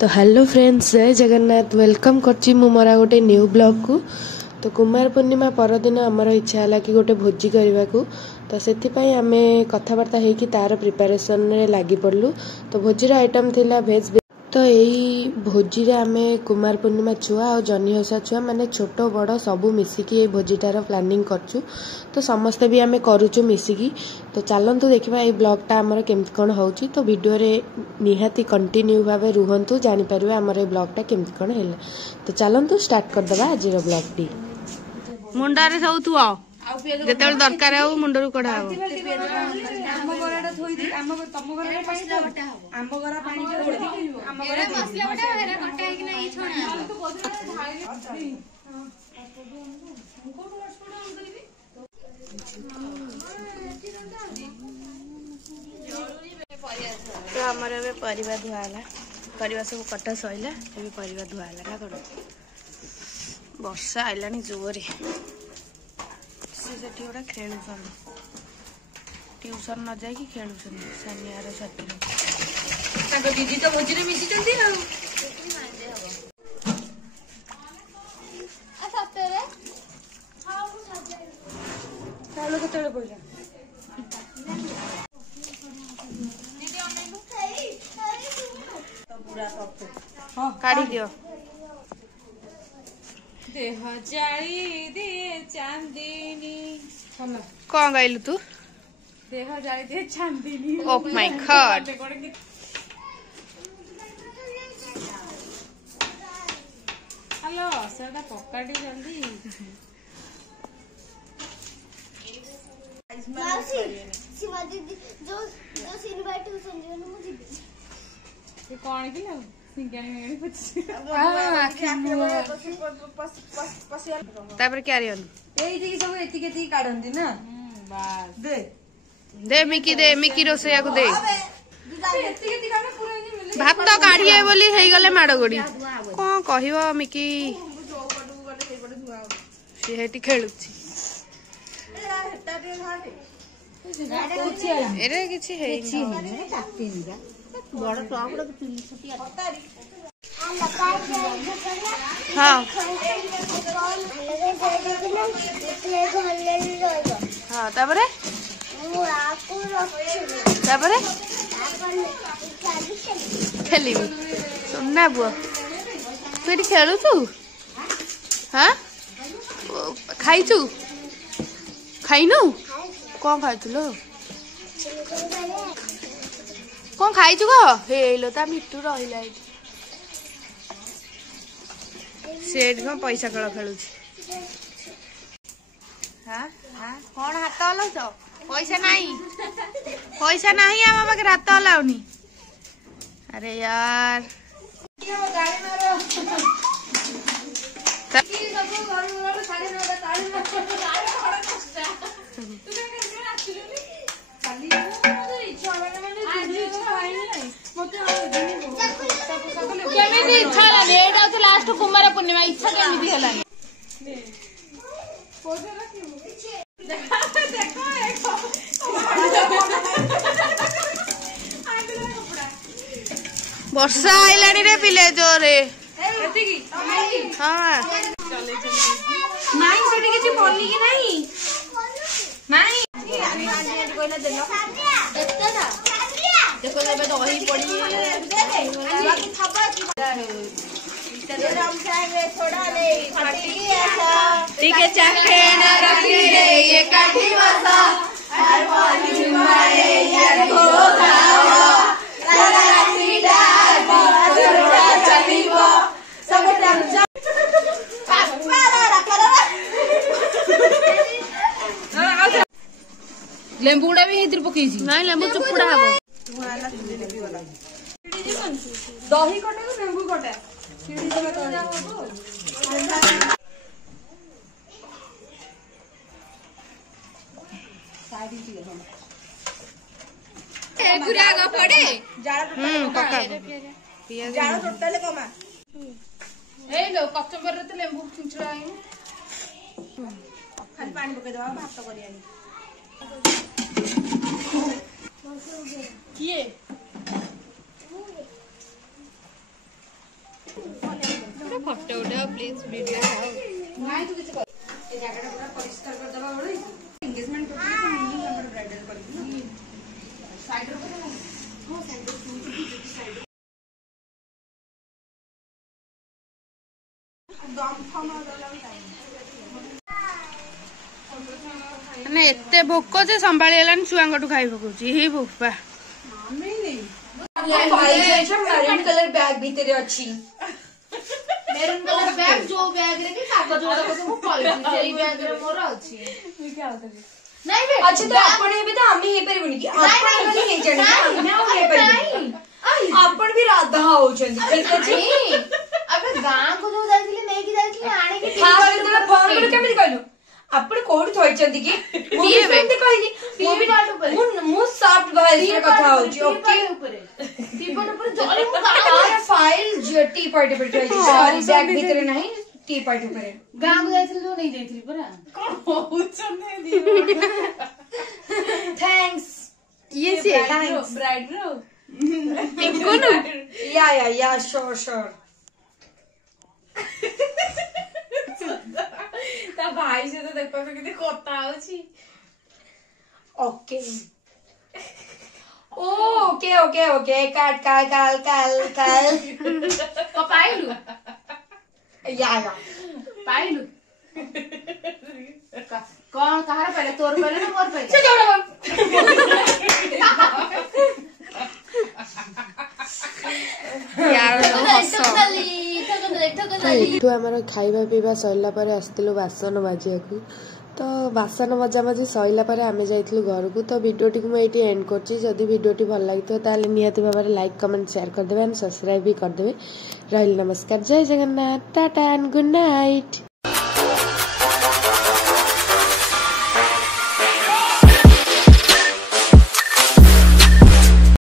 तो hello friends, जय Jagannath. Welcome करची मु मोरा गोटे न्यू ब्लॉग को। तो कुमार पूर्णिमा परदिन आमर इच्छा है कि गोटे भोजी करने को, तो से आम कथबार्ता होगी तार प्रिपेरेसन रे लगी पड़लु। तो भोजीर आइटम थिला भेज। तो यही भोजी रे आमे कुमार पूर्णिमा छुआ और जनी हसा छुआ माने छोट बड़ सबू मिसिकी भोजीटार प्लानिंग करछु। तो समस्ते भी आमे करूछु मिसिकी। तो चलतु देखा ये ब्लॉगटा आमर केमती कौन होउची। तो वीडियो रे निहाती कंटिन्यू भावे रुहंतु, जानि परिबे आमर ये ब्लॉगटा केमती कौन हेला। तो चलतु स्टार्ट कर दबा आज रो ब्लॉगटी। मुंडारे सब तू आओ जेतेल दरकार हो मुंडरू कढा हो। आम गराटा थोई दे आम तम गरा पानी दो आम गरा पानी दो आम गरा मसला बटा हेरा कटा है कि नहीं छोड़ा तो कोदरा ढाई कोठो हॉटस्पॉट ऑन करबी तो हमर एबे परिबा धुआला, परिबा सब कटा सइला, एबे परिबा धुआला ना करो। वर्षा आइलानी जोरे से गोटे खेलुन ट्यूशन न जाकि खेलुन सानियार साथी दीदी तो भोजी मिसी काढ़ी दियो देह जाई दे चांदनी कौन गाइलु तू? देह जाई दे Chandni. Oh my god. Hello सेटा पकाडी जल्दी मासी सीमा दीदी जो इनवाइट ट्यूशन जो मुझे ये कौन के लो सिंगानी में पछ तापर क्या रियन एई दिकी सब एती केती काढंती ना बस दे मिकी रोसैया को दे एती केती काढे पूरा नहीं मिले भात तो काढिए बोली हेई गले माड़ गोडी कोन कहियो मिकी से हेटी खेलुची एरे किछि हेई बड़ टॉप रो पिली छटी हां हां तापरे तापरे खेली सुनना बुआ तू एटी खेलु तू हां खाइछु खाइनु कौन खाइथुलो कौन खाइछु गो हेलो ता मिट्टू रहिला एटी सेठ को पैसा खेल खेलुछि हां हां कौन हाथ हलाउछ पैसा नहीं आमा पाखे हाथ हलाउनी अरे यार गाड़ी मारो की सब घर घर साड़ी नोटा ताड़ी ना बड़ा कष्ट तू क्या एक्चुअली खाली इच्छा वाला मैंने खाई नहीं मते केमिति इच्छा हलानी एटा तो लास्ट कुमार पूर्णिमा इच्छा केमिति हलानी पोजर रखी देखो वर्षा आइलानी रे पिले जोरे हाँ नहीं सेठी किछि बोलनी कि नहीं नहीं देखो जब दही पड़ी ठीक है चाहे ना रखी रे ये काठी बसा हर वाली मारे यार हो गावा लाला रखी डाल बजुरा चलीबो सब टम लेंबू गुड़ा भी इधर पकेजी नहीं लेंबू चुपुड़ा हबो दही कटे को लेंबू कटे सीढ़ी जगह तो जाओ साइड ही हो ए गुरा ग पड़े पका पिया जाड़ा टोटल कमा ए लो कचंबर रे तो लेंबू चिंचड़ा आई खाली पानी पके दवा भात करियानी किए ଫଟୋ ଉଠାଅ ପ୍ଲିଜ ଭିଡିଓ ଉଠାଅ। ନାଇଁ ତୁ କିଛି କର ଏ ଜାଗାଟା ପୁରା ପରିଷ୍କାର କରିଦେବା ବଡ଼ ଏଙ୍ଗେଜମେଣ୍ଟ କରୁଥିଲେ ତ ମୁଣ୍ଡ ଆମର ବ୍ରାଇଡାଲ କରିକି ସାଇଡ୍ ରେ କରିଦେବା। ହଁ ସାଇଡ୍ ରେ ସାଇଡ୍ ଦମ୍ ଫମ୍ ଦେଲା ମାନେ ଏତେ ଭୋକ ଯେ ସମ୍ଭାଳି ହେଲାନି ଛୁଆଙ୍କଠୁ ଖାଇ ପକଉଛି ହି ବୋପା। ମେରୁନ୍ କଲର ବ୍ୟାଗ ଭିତରେ ଅଛି। ମେରୁନ୍ କଲର ବ୍ୟାଗ ଯୋଉ ବ୍ୟାଗ ରେ କି କାଗଜ ଗୁଡାକ ସବୁ ପଡିଛି ସେଇ ବ୍ୟାଗ ରେ ମୋର ଅଛି। ନାଇଁ ବେ अच्छा तो आपण हेबे तो आम्ही हे परिबनी की आपण खाली हे जण आम्ही ଆଉ हे परिबनी आपण भी राधा होचंदी ठीक अछि। अबे गां को जो जाइथिले नै की जाइथिले आणे की फास्ट तो फोन कर केमिति कहलु आपण कोड थोइचंदी की मु भी सेमते कहली मु सॉफ्ट वॉइस रे कथा होची ओके टीपॉट ऊपर जली मु गां फाइल टी पॉइंट पर थोइची सॉरी बैग भीतर नहीं टी पॉइंट ऊपर गां को जाइथिले जो नै जाइथिली परा कोन होचंदे दी थैंक्स ये से थैंक्स ब्राइड रो टिकुनु या श्योर ता भाई से तो देखो तो किती कोता होची। ओके ओके ओके ओके काट तो पाइलु या पाइलु कौन कहार पहले तोर पहले ना मोर पहले से जोड़ा यार ତ ଏଠୁ ଆମର ଖାଇବା ପିଇବା ସରିଲା ପରେ ଆସିଥିଲୁ ବାସନ ମାଜିବାକୁ। ତ ବାସନ ମଜାମଜି ସରିଲା ପରେ ଆମେ ଯାଇଥିଲୁ ଘରକୁ। ତ ଭିଡ଼ିଓଟିକୁ ମୁଁ ଏଇଠି ଏଣ୍ଡ କରୁଛି। ଯଦି ଭିଡ଼ିଓଟି ଭଲ ଲାଗିଥିବ ତାହେଲେ ନିହାତି ଭାବରେ ଲାଇକ୍ କମେଣ୍ଟ ସେୟାର କରିଦେବେ ଆଣ୍ଡ ସବସ୍କ୍ରାଇବ୍ ବି କରିଦେବେ। ରହିଲି ନମସ୍କାର, ଜୟ Jagannath, tata and good night.